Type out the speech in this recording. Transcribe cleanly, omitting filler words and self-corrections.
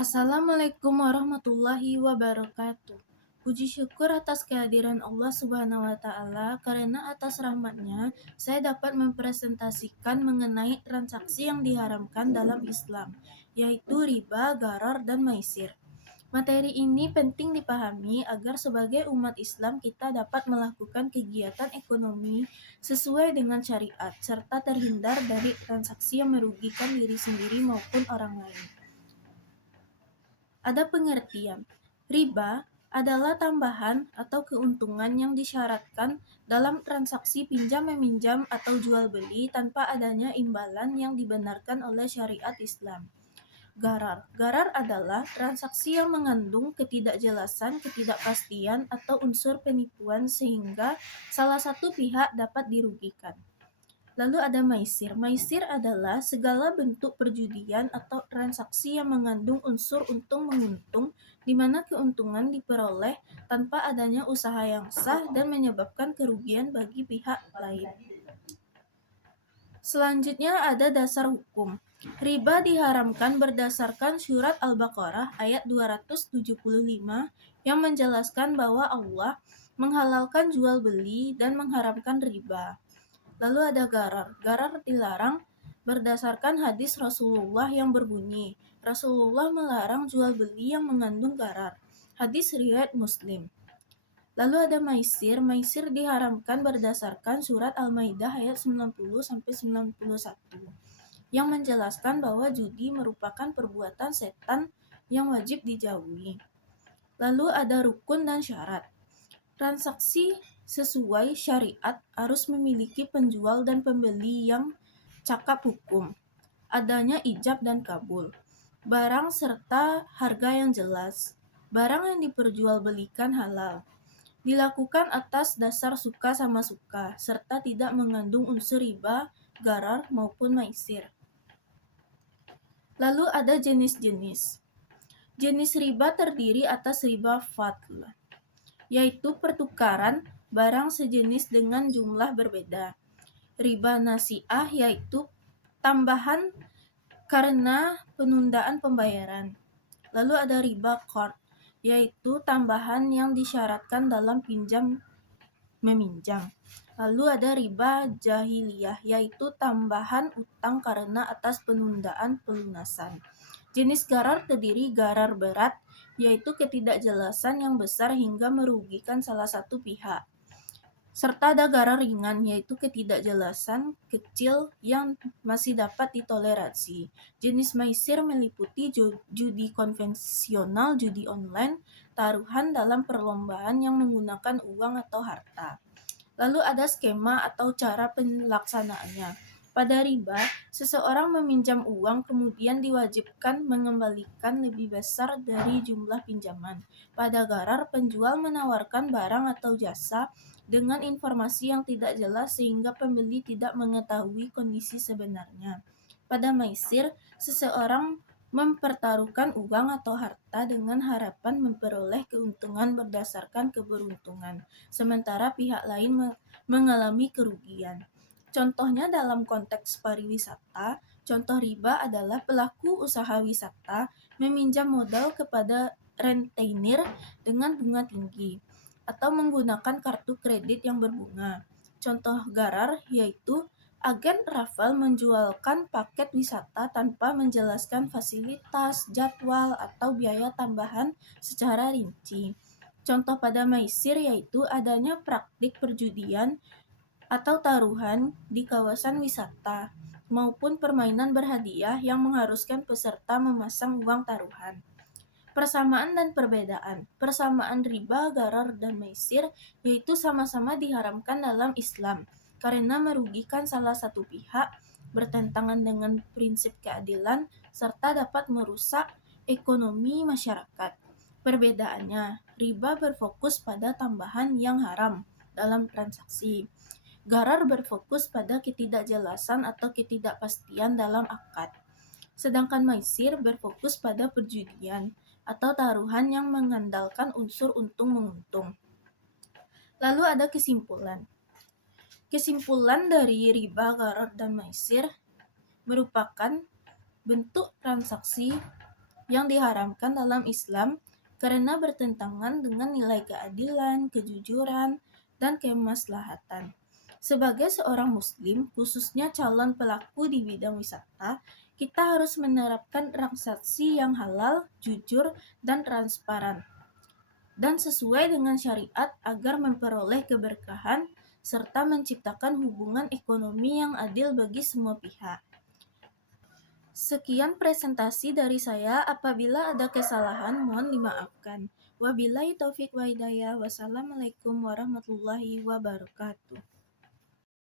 Assalamualaikum warahmatullahi wabarakatuh. Puji syukur atas kehadiran Allah Subhanahu wa Ta'ala, karena atas rahmatnya saya dapat mempresentasikan mengenai transaksi yang diharamkan dalam Islam, yaitu riba, gharar, dan maisir. Materi ini penting dipahami agar sebagai umat Islam kita dapat melakukan kegiatan ekonomi sesuai dengan syariat, serta terhindar dari transaksi yang merugikan diri sendiri maupun orang lain. Ada pengertian. Riba adalah tambahan atau keuntungan yang disyaratkan dalam transaksi pinjam-meminjam atau jual-beli tanpa adanya imbalan yang dibenarkan oleh syariat Islam. Gharar. Gharar adalah transaksi yang mengandung ketidakjelasan, ketidakpastian, atau unsur penipuan sehingga salah satu pihak dapat dirugikan. Lalu ada maisir. Maisir adalah segala bentuk perjudian atau transaksi yang mengandung unsur untung-menguntung, di mana keuntungan diperoleh tanpa adanya usaha yang sah dan menyebabkan kerugian bagi pihak lain. Selanjutnya ada dasar hukum. Riba diharamkan berdasarkan surat Al-Baqarah ayat 275 yang menjelaskan bahwa Allah menghalalkan jual beli dan mengharamkan riba. Lalu ada gharar. Gharar dilarang berdasarkan hadis Rasulullah yang berbunyi, Rasulullah melarang jual beli yang mengandung gharar. Hadis riwayat Muslim. Lalu ada maisir. Maisir diharamkan berdasarkan surat Al-Maidah ayat 90-91 yang menjelaskan bahwa judi merupakan perbuatan setan yang wajib dijauhi. Lalu ada rukun dan syarat. Transaksi sesuai syariat harus memiliki penjual dan pembeli yang cakap hukum, adanya ijab dan kabul, barang serta harga yang jelas, barang yang diperjualbelikan halal, dilakukan atas dasar suka sama suka, serta tidak mengandung unsur riba, gharar maupun maisir. Lalu ada jenis-jenis. Jenis riba terdiri atas riba fadl, yaitu pertukaran barang sejenis dengan jumlah berbeda. Riba nasi'ah yaitu tambahan karena penundaan pembayaran. Lalu ada riba qard, yaitu tambahan yang disyaratkan dalam pinjam meminjam. Lalu ada riba jahiliyah, yaitu tambahan utang karena atas penundaan pelunasan. Jenis gharar terdiri gharar berat, yaitu ketidakjelasan yang besar hingga merugikan salah satu pihak. Serta ada gharar ringan, yaitu ketidakjelasan kecil yang masih dapat ditoleransi. Jenis maisir meliputi judi konvensional, judi online, taruhan dalam perlombaan yang menggunakan uang atau harta. Lalu ada skema atau cara pelaksanaannya. Pada riba, seseorang meminjam uang kemudian diwajibkan mengembalikan lebih besar dari jumlah pinjaman. Pada gharar, penjual menawarkan barang atau jasa dengan informasi yang tidak jelas sehingga pembeli tidak mengetahui kondisi sebenarnya. Pada maisir, seseorang mempertaruhkan uang atau harta dengan harapan memperoleh keuntungan berdasarkan keberuntungan, sementara pihak lain mengalami kerugian. Contohnya dalam konteks pariwisata, contoh riba adalah pelaku usaha wisata meminjam modal kepada rentenir dengan bunga tinggi, atau menggunakan kartu kredit yang berbunga. Contoh gharar yaitu agen travel menjualkan paket wisata tanpa menjelaskan fasilitas, jadwal, atau biaya tambahan secara rinci. Contoh pada maisir yaitu adanya praktik perjudian atau taruhan di kawasan wisata maupun permainan berhadiah yang mengharuskan peserta memasang uang taruhan. Persamaan dan perbedaan. Persamaan riba, gharar, dan maisir yaitu sama-sama diharamkan dalam Islam karena merugikan salah satu pihak, bertentangan dengan prinsip keadilan, serta dapat merusak ekonomi masyarakat. Perbedaannya, riba berfokus pada tambahan yang haram dalam transaksi. Gharar berfokus pada ketidakjelasan atau ketidakpastian dalam akad. Sedangkan maisir berfokus pada perjudian atau taruhan yang mengandalkan unsur untung-menguntung. Lalu ada kesimpulan. Kesimpulan dari riba, gharar, dan maisir merupakan bentuk transaksi yang diharamkan dalam Islam karena bertentangan dengan nilai keadilan, kejujuran, dan kemaslahatan. Sebagai seorang muslim, khususnya calon pelaku di bidang wisata, kita harus menerapkan transaksi yang halal, jujur, dan transparan, dan sesuai dengan syariat agar memperoleh keberkahan serta menciptakan hubungan ekonomi yang adil bagi semua pihak. Sekian presentasi dari saya. Apabila ada kesalahan, mohon dimaafkan. Wabillahi taufik wa hidayah. Wassalamualaikum warahmatullahi wabarakatuh.